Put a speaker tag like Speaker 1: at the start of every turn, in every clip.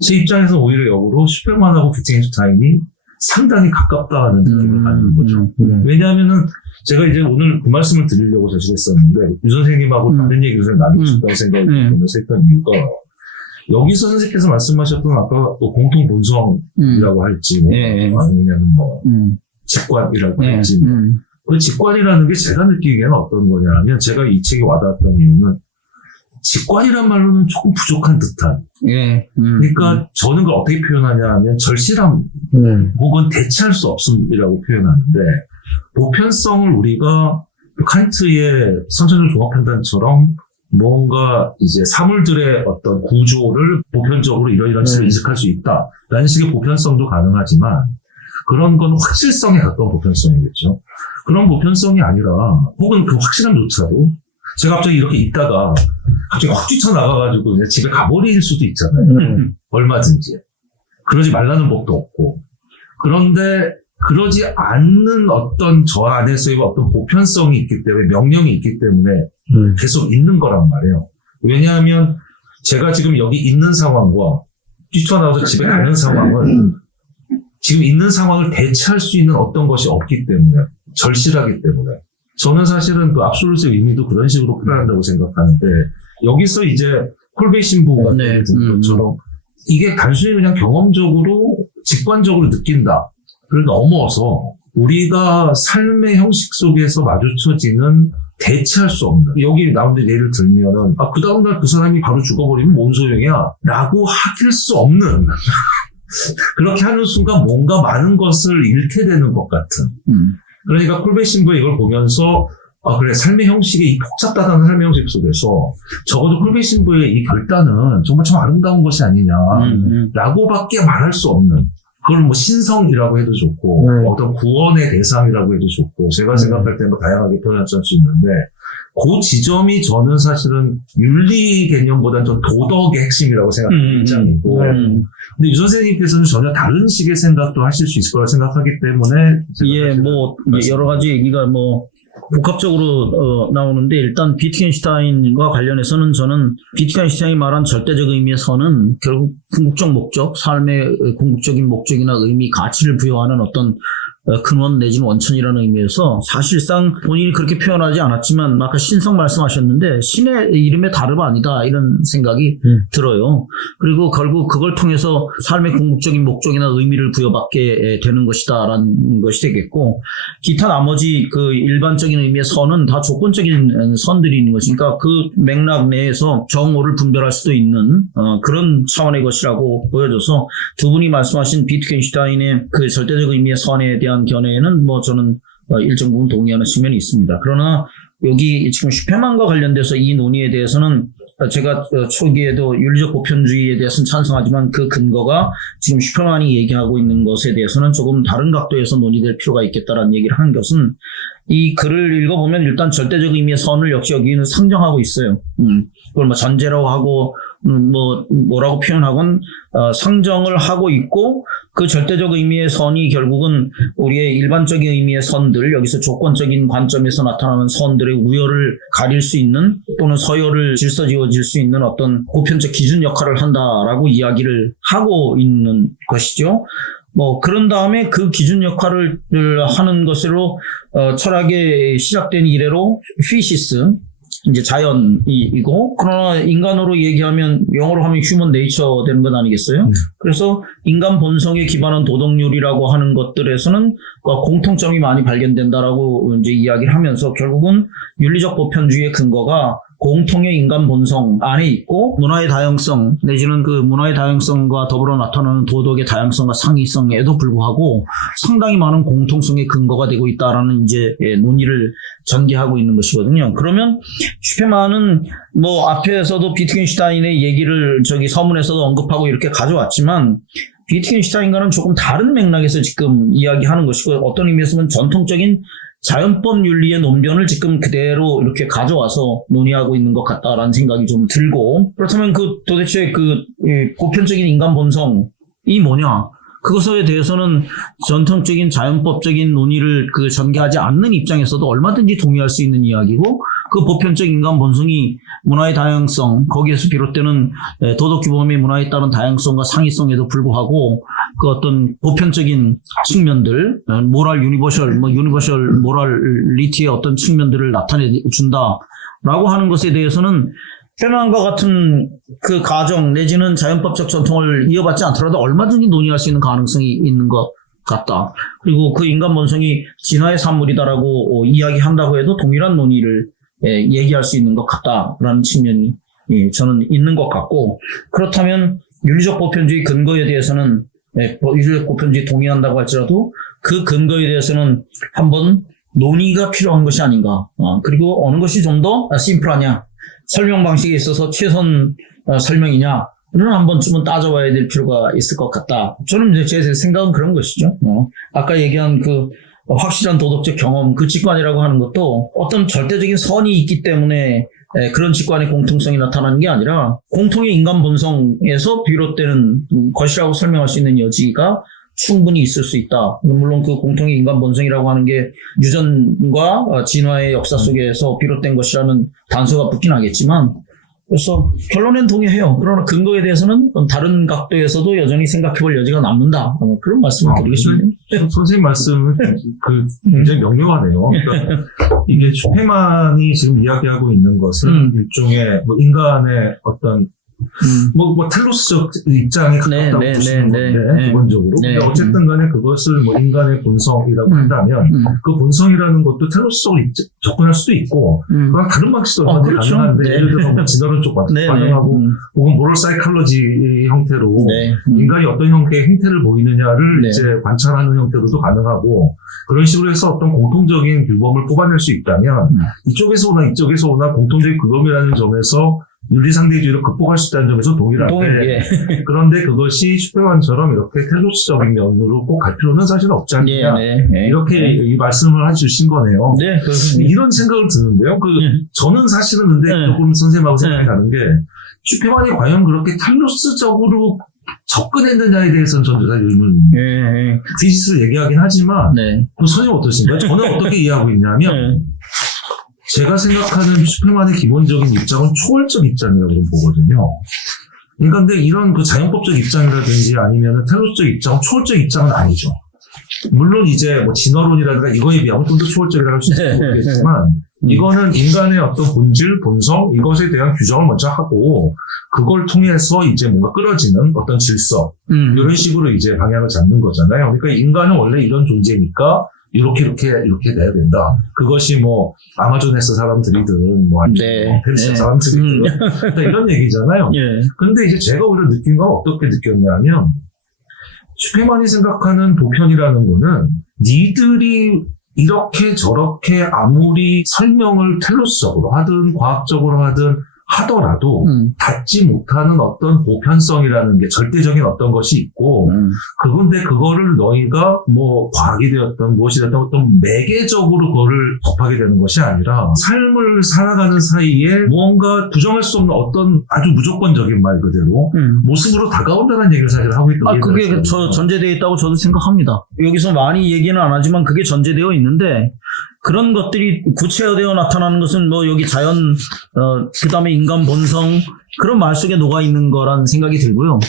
Speaker 1: 제 입장에서 오히려 역으로 슈퍼만하고 비트겐슈타인이 상당히 가깝다는 느낌을 받는 거죠.
Speaker 2: 음,
Speaker 1: 왜냐하면은 제가 이제 오늘 그 말씀을 드리려고 사실 했었는데 유 선생님하고
Speaker 2: 음.
Speaker 1: 다른 얘기를 나누고 싶다는 생각이
Speaker 2: 음.
Speaker 1: 들면서 했던 이유가 여기서 선생님께서 말씀하셨던 아까 또 공통 본성이라고
Speaker 2: 음.
Speaker 1: 할지 뭐
Speaker 2: 예.
Speaker 1: 아니면 뭐
Speaker 2: 음.
Speaker 1: 직관이라고
Speaker 2: 예.
Speaker 1: 할지 뭐.
Speaker 2: 음.
Speaker 1: 그 직관이라는 게 제가 느끼기에는 어떤 거냐면 제가 이 책에 와닿았던 이유는 직관이란 말로는 조금 부족한 듯한
Speaker 2: 예. 음.
Speaker 1: 그러니까 저는 그걸 어떻게 표현하냐 하면 절실함
Speaker 2: 음.
Speaker 1: 혹은 대체할 수 없음이라고 표현하는데 보편성을 우리가 칸트의 선천적 종합 판단처럼 뭔가 이제 사물들의 어떤 구조를 보편적으로 이러이러한 식으로
Speaker 2: 음.
Speaker 1: 인식할 수 있다라는 식의 보편성도 가능하지만 그런 건 확실성에 가까운 보편성이겠죠. 그런 보편성이 아니라 혹은 그 확실함조차도 제가 갑자기 이렇게 있다가 갑자기 확 뛰쳐나가가지고 이제 집에 가버릴 수도 있잖아요.
Speaker 2: 음.
Speaker 1: 얼마든지. 그러지 말라는 법도 없고. 그런데 그러지 않는 어떤 저 안에서의 어떤 보편성이 있기 때문에 명령이 있기 때문에
Speaker 2: 음.
Speaker 1: 계속 있는 거란 말이에요. 왜냐하면 제가 지금 여기 있는 상황과 뛰쳐나와서 집에 가는 상황은 지금 있는 상황을 대체할 수 있는 어떤 것이 없기 때문에 절실하기 때문에 저는 사실은 그 압솔루트의 의미도 그런 식으로 표현한다고 생각하는데 여기서 이제 콜베 신부가
Speaker 2: 네,
Speaker 1: 든
Speaker 2: 음,
Speaker 1: 것처럼 이게 단순히 그냥 경험적으로 직관적으로 느낀다. 를 넘어서 우리가 삶의 형식 속에서 마주쳐지는 대체할 수 없는 여기 나온 예를 들면은 아, 그 다음날 그 사람이 바로 죽어버리면 뭔 소용이야 라고 하길 수 없는 그렇게 하는 순간 뭔가 많은 것을 잃게 되는 것 같은
Speaker 2: 음.
Speaker 1: 그러니까 콜베 신부가 이걸 보면서 아 그래 삶의 형식의 이 복잡하다는 삶의 형식 속에서 적어도 콜베 신부의 이 결단은 정말 참 아름다운 것이 아니냐
Speaker 2: 음.
Speaker 1: 라고밖에 말할 수 없는 그걸 뭐 신성이라고 해도 좋고
Speaker 2: 네.
Speaker 1: 어떤 구원의 대상이라고 해도 좋고 제가 생각할 때는 뭐 다양하게 표현할 수 있는데 그 지점이 저는 사실은 윤리 개념보다는 좀 도덕의 핵심이라고 생각하는
Speaker 2: 음, 음,
Speaker 1: 입장이고
Speaker 2: 음.
Speaker 1: 근데 유 선생님께서는 전혀 다른 식의 생각도 하실 수 있을 거라 생각하기 때문에
Speaker 2: 예, 뭐
Speaker 1: 말씀-
Speaker 2: 여러 가지 얘기가 뭐 복합적으로 어, 나오는데 일단 비트겐슈타인과 관련해서는 저는 비트겐슈타인이 말한 절대적 선은 결국 궁극적 목적, 삶의 궁극적인 목적이나 의미, 가치를 부여하는 어떤 어, 근원 내지는 원천이라는 의미에서 사실상 본인이 그렇게 표현하지 않았지만 아까 신성 말씀하셨는데 신의 이름의 다름 아니다 이런 생각이
Speaker 1: 음.
Speaker 2: 들어요. 그리고 결국 그걸 통해서 삶의 궁극적인 목적이나 의미를 부여받게 되는 것이다라는 것이 되겠고 기타 나머지 그 일반적인 의미의 선은 다 조건적인 선들이 있는 것이니까 그 맥락 내에서 정오를 분별할 수도 있는 어, 그런 차원의 것이라고 보여져서 두 분이 말씀하신 비트겐슈타인의 그 절대적 의미의 선에 대한 견해에는 뭐 저는 어, 일정 부분 동의하는 측면이 있습니다. 그러나 여기 지금 슈페만과 관련돼서 이 논의에 대해서는 제가 어, 초기에도 윤리적 보편주의에 대해서는 찬성하지만 그 근거가 지금 슈퍼만이 얘기하고 있는 것에 대해서는 조금 다른 각도에서 논의될 필요가 있겠다라는 얘기를 하는 것은 이 글을 읽어보면 일단 절대적 의미의 선을 역시 여기는 상정하고 있어요. 음, 그걸 뭐 전제라고 하고 음, 뭐 뭐라고 표현하건 어, 상정을 하고 있고 그 절대적 의미의 선이 결국은 우리의 일반적인 의미의 선들 여기서 조건적인 관점에서 나타나는 선들의 우열을 가릴 수 있는 또는 서열을 질서지어질 수 있는 어떤 보편적 기준 역할을 한다라고 이야기를 하고 있는 것이죠. 뭐 그런 다음에 그 기준 역할을 하는 것으로 어, 철학의 시작된 이래로 휘시스 이제 자연이고 그러나 인간으로 얘기하면 영어로 하면 휴먼 네이처 되는 건 아니겠어요?
Speaker 1: 네.
Speaker 2: 그래서 인간 본성에 기반한 도덕률이라고 하는 것들에서는 어, 공통점이 많이 발견된다라고 이제 이야기를 하면서 결국은 윤리적 보편주의의 근거가 공통의 인간 본성 안에 있고 문화의 다양성 내지는 그 문화의 다양성과 더불어 나타나는 도덕의 다양성과 상이성에도 불구하고 상당히 많은 공통성의 근거가 되고 있다라는 이제 예, 논의를 전개하고 있는 것이거든요. 그러면 슈페만은 뭐 앞에서도 비트겐슈타인의 얘기를 저기 서문에서도 언급하고 이렇게 가져왔지만 비트겐슈타인과는 조금 다른 맥락에서 지금 이야기하는 것이고 어떤 의미에서는 전통적인 자연법 윤리의 논변을 지금 그대로 이렇게 가져와서 논의하고 있는 것 같다라는 생각이 좀 들고 그렇다면 그 도대체 그 이, 보편적인 인간 본성이 뭐냐? 그것에 대해서는 전통적인 자연법적인 논의를 그 전개하지 않는 입장에서도 얼마든지 동의할 수 있는 이야기고 그 보편적 인간 본성이 문화의 다양성, 거기에서 비롯되는 에, 도덕 규범의 문화에 따른 다양성과 상이성에도 불구하고 그 어떤 보편적인 측면들, 어, 모랄 유니버셜, 뭐 유니버셜 모랄리티의 어떤 측면들을 나타내 준다라고 하는 것에 대해서는 페만과 같은 그 가정 내지는 자연법적 전통을 이어받지 않더라도 얼마든지 논의할 수 있는 가능성이 있는 것 같다. 그리고 그 인간 본성이 진화의 산물이다라고 어, 이야기한다고 해도 동일한 논의를 예, 얘기할 수 있는 것 같다라는 측면이 예, 저는 있는 것 같고 그렇다면 윤리적 보편주의 근거에 대해서는 예, 뭐 윤리적 보편주의 동의한다고 할지라도 그 근거에 대해서는 한번 논의가 필요한 것이 아닌가. 어, 그리고 어느 것이 좀 더 심플하냐. 설명 방식에 있어서 최선 어, 설명이냐. 는한 번쯤은 따져봐야 될 필요가 있을 것 같다. 저는 이제 제 생각은 그런 것이죠. 어, 아까 얘기한 그 확실한 도덕적 경험, 그 직관이라고 하는 것도 어떤 절대적인 선이 있기 때문에 에, 그런 직관의 공통성이 나타나는 게 아니라 공통의 인간 본성에서 비롯되는 것이라고 설명할 수 있는 여지가 충분히 있을 수 있다. 물론 그 공통의 인간 본성이라고 하는 게 유전과 어, 진화의 역사 속에서 비롯된 것이라는 단서가 붙긴 하겠지만 그래서 결론엔 동의해요. 그러나 근거에 대해서는 다른 각도에서도 여전히 생각해볼 여지가 남는다. 어, 그런 말씀을
Speaker 1: 아,
Speaker 2: 드리겠습니다.
Speaker 1: 선- 선생님 말씀은 그 굉장히 명료하네요. 그러니까 이게 슈페만이 지금 이야기하고 있는 것은
Speaker 2: 음.
Speaker 1: 일종의 뭐 인간의 어떤
Speaker 2: 음.
Speaker 1: 뭐, 뭐 텔로스적 입장에 가깝다고
Speaker 2: 네,
Speaker 1: 보시는
Speaker 2: 네,
Speaker 1: 건데
Speaker 2: 네, 네.
Speaker 1: 기본적으로
Speaker 2: 네.
Speaker 1: 근데 어쨌든 간에 그것을 뭐 인간의 본성이라고
Speaker 2: 음.
Speaker 1: 한다면
Speaker 2: 음.
Speaker 1: 그 본성이라는 것도 텔로스적으로 입- 접근할 수도 있고
Speaker 2: 음.
Speaker 1: 그건 다른 방식도
Speaker 2: 아,
Speaker 1: 얼마든지
Speaker 2: 그렇죠.
Speaker 1: 가능한데
Speaker 2: 네.
Speaker 1: 예를 들어서 뭐 진화론 쪽
Speaker 2: 네, 네.
Speaker 1: 반응하고
Speaker 2: 음.
Speaker 1: 혹은 모럴 사이클러지 형태로
Speaker 2: 네. 음.
Speaker 1: 인간이 어떤 형태의 행태를 보이느냐를
Speaker 2: 네.
Speaker 1: 이제 관찰하는 형태로도 가능하고 그런 식으로 해서 어떤 공통적인 규범을 뽑아낼 수 있다면
Speaker 2: 음.
Speaker 1: 이쪽에서 오나 이쪽에서 오나 공통적인 규범이라는 점에서 윤리상대주의를 극복할 수 있다는 점에서 동일한데
Speaker 2: 동의, 예.
Speaker 1: 그런데 그것이 슈페만처럼 이렇게 텔로스적인 면으로 꼭 갈 필요는 사실 없지
Speaker 2: 예,
Speaker 1: 않느냐
Speaker 2: 네, 네.
Speaker 1: 이렇게
Speaker 2: 네.
Speaker 1: 이 말씀을 해주신 거네요.
Speaker 2: 네, 그렇습니다.
Speaker 1: 이런 생각을 드는데요. 그
Speaker 2: 예.
Speaker 1: 저는 사실은 근데
Speaker 2: 네.
Speaker 1: 조금 선생님하고 생각이
Speaker 2: 네.
Speaker 1: 다른 게 슈페만이 과연 그렇게 텔로스적으로 접근했느냐에 대해서는 저는 사실 의문.
Speaker 2: 예, 예.
Speaker 1: 디지스를 얘기하긴 하지만
Speaker 2: 네.
Speaker 1: 그 선생님 어떠신가요? 저는 어떻게 이해하고 있냐면
Speaker 2: 네.
Speaker 1: 제가 생각하는 슈페만의 기본적인 입장은 초월적 입장이라고 보거든요. 그러니까 근데 이런 그 자연법적 입장이라든지 아니면 텔로스적 입장은 초월적 입장은 아니죠. 물론 이제 뭐 진화론이라든가 이거에 비하면 좀 더 초월적이라고 할 수 있을지
Speaker 2: 네.
Speaker 1: 이거는 인간의 어떤 본질, 본성 이것에 대한 규정을 먼저 하고 그걸 통해서 이제 뭔가 끌어지는 어떤 질서
Speaker 2: 음.
Speaker 1: 이런 식으로 이제 방향을 잡는 거잖아요. 그러니까 인간은 원래 이런 존재니까 이렇게 이렇게 이렇게 돼야 된다. 그것이 뭐 아마존에서 사람들이든 뭐
Speaker 2: 네.
Speaker 1: 뭐 페르시아
Speaker 2: 네.
Speaker 1: 사람들이든 그러니까 이런 얘기잖아요.
Speaker 2: 예.
Speaker 1: 근데 이제 제가 오히려 느낀 건 어떻게 느꼈냐면 슈페만이 생각하는 보편이라는 거는 니들이 이렇게 저렇게 아무리 설명을 텔로스적으로 하든 과학적으로 하든 하더라도
Speaker 2: 음.
Speaker 1: 닿지 못하는 어떤 보편성이라는 게 절대적인 어떤 것이 있고
Speaker 2: 음.
Speaker 1: 그건데 그거를 너희가 뭐 과학이 되었던 무엇이 되었던 어떤 매개적으로 그거를 접하게 되는 것이 아니라 삶을 살아가는 사이에 무언가 부정할 수 없는 어떤 아주 무조건적인 말 그대로
Speaker 2: 음.
Speaker 1: 모습으로 다가온다는 얘기를 사실 하고 있던
Speaker 2: 아,
Speaker 1: 게
Speaker 2: 그게
Speaker 1: 있어요.
Speaker 2: 저 전제되어 있다고 저도 생각합니다. 여기서 많이 얘기는 안 하지만 그게 전제되어 있는데 그런 것들이 구체화되어 나타나는 것은 뭐 여기 자연, 어, 그 다음에 인간 본성 그런 말 속에 녹아 있는 거란 생각이 들고요.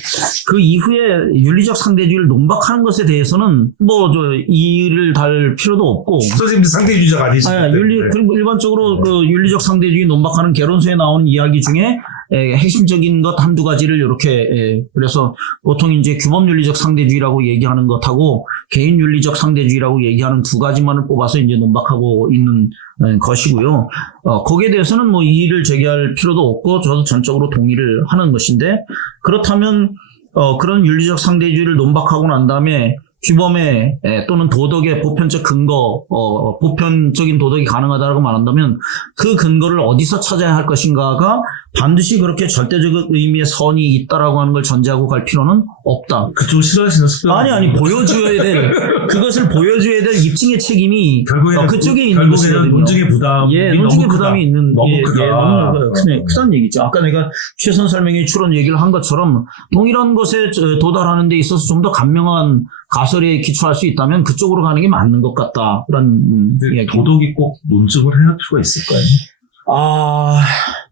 Speaker 2: 그 이후에 윤리적 상대주의를 논박하는 것에 대해서는 뭐 저 이를 달 필요도 없고
Speaker 1: 선생님 상대주의자가 아니시기
Speaker 2: 아, 윤리, 그리고 일반적으로
Speaker 1: 네.
Speaker 2: 그 윤리적 상대주의 논박하는 개론서에 나오는 이야기 중에 에, 핵심적인 것 한두 가지를 이렇게 에, 그래서 보통 이제 규범 윤리적 상대주의라고 얘기하는 것하고 개인 윤리적 상대주의라고 얘기하는 두 가지만을 뽑아서 이제 논박하고 있는 에, 것이고요. 어, 거기에 대해서는 뭐 이의를 제기할 필요도 없고 저도 전적으로 동의를 하는 것인데 그렇다면 어, 그런 윤리적 상대주의를 논박하고 난 다음에 규범의 에, 또는 도덕의 보편적 근거, 어, 보편적인 도덕이 가능하다고 말한다면 그 근거를 어디서 찾아야 할 것인가가 반드시 그렇게 절대적 의미의 선이 있다라고 하는 걸 전제하고 갈 필요는 없다.
Speaker 1: 그쪽 싫어하시는 습관
Speaker 2: 아니 아니 보여줘야 될 그것을 보여줘야 될 입증의 책임이
Speaker 1: 결국에는
Speaker 2: 어, 그쪽에 있는 것이거든요.
Speaker 1: 논증의 부담이
Speaker 2: 예, 논증의
Speaker 1: 크다.
Speaker 2: 부담이 있는
Speaker 1: 너무
Speaker 2: 예,
Speaker 1: 크다.
Speaker 2: 예, 너무 크, 크다는 얘기죠. 아까 내가 최선 설명의 추론 얘기를 한 것처럼 동일한 것에 저- 도달하는 데 있어서 좀 더 간명한 가설에 기초할 수 있다면 그쪽으로 가는 게 맞는 것 같다라는 음,
Speaker 1: 근데
Speaker 2: 이야기.
Speaker 1: 도덕이 꼭 논증을 해야 필요가 있을까요?
Speaker 2: 아,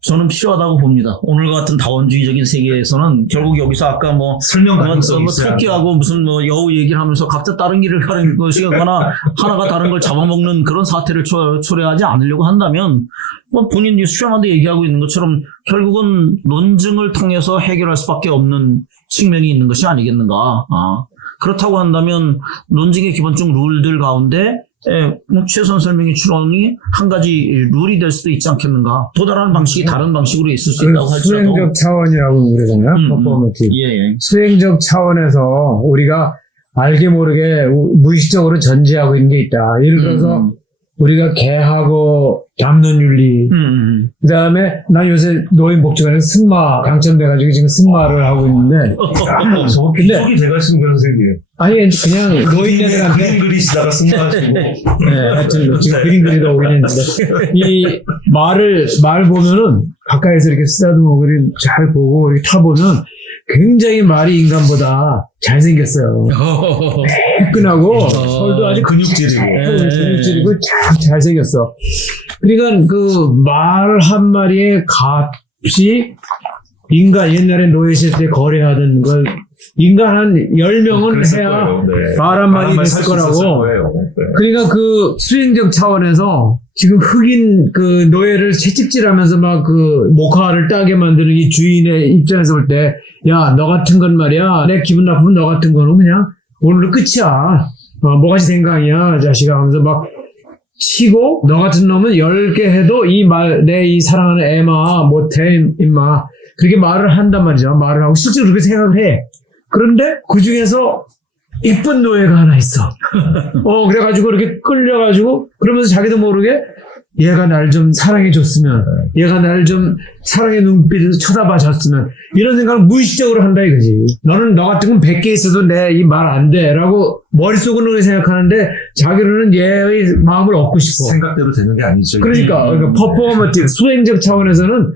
Speaker 2: 저는 필요하다고 봅니다. 오늘 같은 다원주의적인 세계에서는 결국 여기서 아까 뭐
Speaker 1: 설명
Speaker 2: 뭐,
Speaker 1: 가능성이
Speaker 2: 뭐 토끼하고 무슨 뭐 여우 얘기를 하면서 각자 다른 길을 가는 것이거나 하나가 다른 걸 잡아먹는 그런 사태를 초, 초래하지 않으려고 한다면 뭐 본인이 수장한테 얘기하고 있는 것처럼 결국은 논증을 통해서 해결할 수밖에 없는 측면이 있는 것이 아니겠는가. 아, 그렇다고 한다면 논증의 기본적 룰들 가운데 예, 뭐 최선 설명의 추론이 한 가지 룰이 될 수도 있지 않겠는가. 또 다른 방식이 다른 방식으로 있을 수 있다고
Speaker 3: 그
Speaker 2: 할지라도.
Speaker 3: 수행적 차원이라고 그러잖아요.
Speaker 2: 음, 음. 예, 예.
Speaker 3: 수행적 차원에서 우리가 알게 모르게 우- 무의식적으로 전제하고 있는 게 있다. 예를 들어서
Speaker 2: 음,
Speaker 3: 우리가 개하고 담론 윤리,
Speaker 2: 음, 음.
Speaker 3: 그 다음에 난 요새 노인 복지관에서 승마 당첨돼가지고 지금 승마를 하고 있는데
Speaker 1: 저거
Speaker 3: 근데-
Speaker 1: 귀속이 돼가시는 선생님.
Speaker 3: 아니 그냥 노인네들한테
Speaker 1: 그림 그리시다가 승마하시고.
Speaker 3: 네, 하여튼 뭐 지금 그림 그리러 오긴 했는데 이 말을 말 보면은 가까이서 이렇게 쓰다듬고 그림 잘 보고 이렇게 타 보면 굉장히 말이 인간보다 잘생겼어요. 매끈하고 털도 아주
Speaker 1: 근육질이고.
Speaker 2: 네.
Speaker 3: 근육질이고 참 잘생겼어. 그러니까 그 말 한 마리의 값이 인간 옛날에 노예 시대 때 거래하던 걸 인간 한 10명은
Speaker 1: 그랬을
Speaker 3: 해야. 말 한 마리 됐을 거라고. 그러니까 그 수행적 차원에서 지금 흑인 그 노예를 채찍질하면서 막그 목화를 따게 만드는 이 주인의 입장에서 볼 때, 야, 너 같은 건 말이야. 내 기분 나쁘면 너 같은 거는 그냥 오늘로 끝이야. 어, 뭐가지 생각이야, 자식아. 하면서 막 치고, 너 같은 놈은 열개 해도 이 말, 내 이 사랑하는 애마, 못해, 임마. 그렇게 말을 한단 말이죠. 말을 하고 실제로 그렇게 생각을 해. 그런데 그 중에서 이쁜 노예가 하나 있어. 어, 그래가지고 이렇게 끌려가지고, 그러면서 자기도 모르게 얘가 날 좀 사랑해줬으면, 얘가 날 좀 사랑의 눈빛으로 쳐다봐 줬으면, 이런 생각을 무의식적으로 한다 이거지. 너는 너 같은 건 100개 있어도 내 이 말 안 돼. 라고 머릿속으로는 생각하는데, 자기로는 얘의 마음을 얻고 싶어.
Speaker 1: 생각대로 되는 게 아니죠.
Speaker 3: 그러니까,
Speaker 2: 음.
Speaker 3: 그러니까 퍼포먼티브, 수행적 차원에서는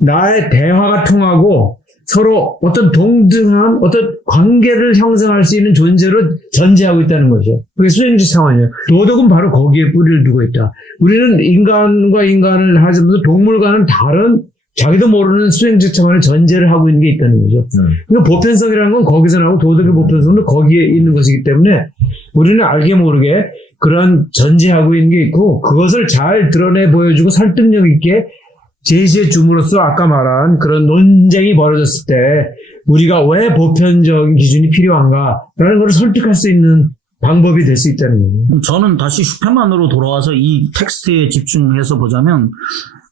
Speaker 3: 나의 대화가 통하고 서로 어떤 동등한 어떤 관계를 형성할 수 있는 존재로 전제하고 있다는 거죠. 그게 수행적 차원이에요. 도덕은 바로 거기에 뿌리를 두고 있다. 우리는 인간과 인간을 하면서 동물과는 다른 자기도 모르는 수행적 차원의 전제를 하고 있는 게 있다는 거죠.
Speaker 1: 네.
Speaker 3: 그러니까 보편성이라는 건 거기서 나오고 도덕의 보편성도 거기에 있는 것이기 때문에 우리는 알게 모르게 그런 전제하고 있는 게 있고 그것을 잘 드러내 보여주고 설득력 있게 제시해 줌으로써 아까 말한 그런 논쟁이 벌어졌을 때 우리가 왜 보편적인 기준이 필요한가라는 것을 설득할 수 있는 방법이 될 수 있다는 거예요.
Speaker 2: 저는 다시 슈페만으로 돌아와서 이 텍스트에 집중해서 보자면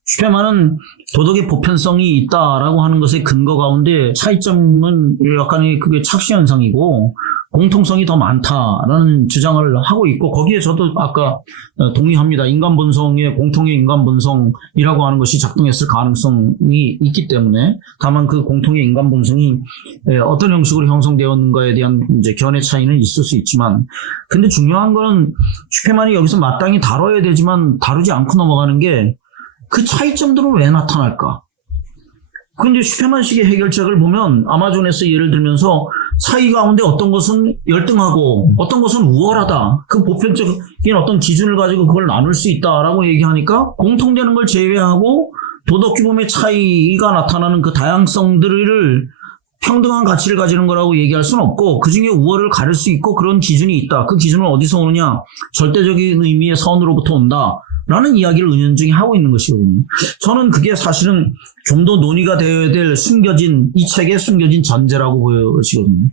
Speaker 2: 슈페만은 도덕의 보편성이 있다라고 하는 것의 근거 가운데 차이점은 약간의 그게 착시 현상이고 공통성이 더 많다라는 주장을 하고 있고 거기에 저도 아까 어, 동의합니다. 인간 본성의 공통의 인간 본성이라고 하는 것이 작동했을 가능성이 있기 때문에 다만 그 공통의 인간 본성이 에, 어떤 형식으로 형성되었는가에 대한 이제 견해 차이는 있을 수 있지만 근데 중요한 거는 슈페만이 여기서 마땅히 다뤄야 되지만 다루지 않고 넘어가는 게 그 차이점들은 왜 나타날까? 근데 슈페만식의 해결책을 보면 아마존에서 예를 들면서 차이 가운데 어떤 것은 열등하고 어떤 것은 우월하다. 그 보편적인 어떤 기준을 가지고 그걸 나눌 수 있다라고 얘기하니까 공통되는 걸 제외하고 도덕 규범의 차이가 나타나는 그 다양성들을 평등한 가치를 가지는 거라고 얘기할 수는 없고 그 중에 우월을 가릴 수 있고 그런 기준이 있다. 그 기준은 어디서 오느냐? 절대적인 의미의 선으로부터 온다. 라는 이야기를 은연중에 하고 있는 것이거든요. 저는 그게 사실은 좀 더 논의가 되어야 될 숨겨진, 이 책에 숨겨진 전제라고 보여지거든요.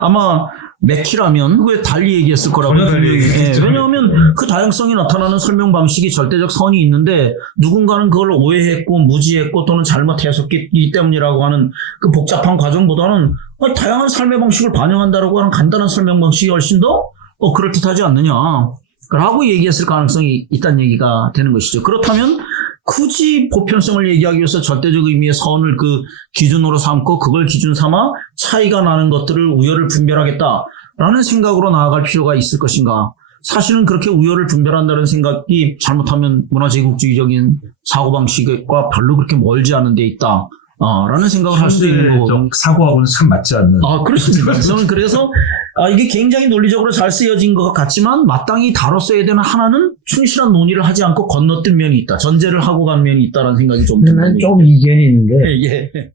Speaker 2: 아마 맥키라면 그게 달리 얘기했을 거라고
Speaker 1: 달리.
Speaker 2: 예. 왜냐하면 그 다양성이 나타나는 설명 방식이 절대적 선이 있는데 누군가는 그걸 오해했고 무지했고 또는 잘못 해석했기 때문이라고 하는 그 복잡한 과정보다는 어, 다양한 삶의 방식을 반영한다라고 하는 간단한 설명 방식이 훨씬 더 어, 그럴듯하지 않느냐. 라고 얘기했을 가능성이 있다는 얘기가 되는 것이죠. 그렇다면 굳이 보편성을 얘기하기 위해서 절대적 의미의 선을 그 기준으로 삼고 그걸 기준 삼아 차이가 나는 것들을 우열을 분별하겠다라는 생각으로 나아갈 필요가 있을 것인가. 사실은 그렇게 우열을 분별한다는 생각이 잘못하면 문화제국주의적인 사고방식과 별로 그렇게 멀지 않은 데 있다. 어, 라는 생각을 할 수도 있는 거고.
Speaker 1: 사고하고는 참 맞지 않는.
Speaker 2: 아, 그렇습니다. 저는 그래서 아, 이게 굉장히 논리적으로 잘 쓰여진 것 같지만 마땅히 다뤘어야 되는 하나는 충실한 논의를 하지 않고 건너뛴 면이 있다. 전제를 하고 간 면이 있다라는 생각이 좀 듭니다.
Speaker 3: 난 조금 이견이 있는데
Speaker 2: 예, 예.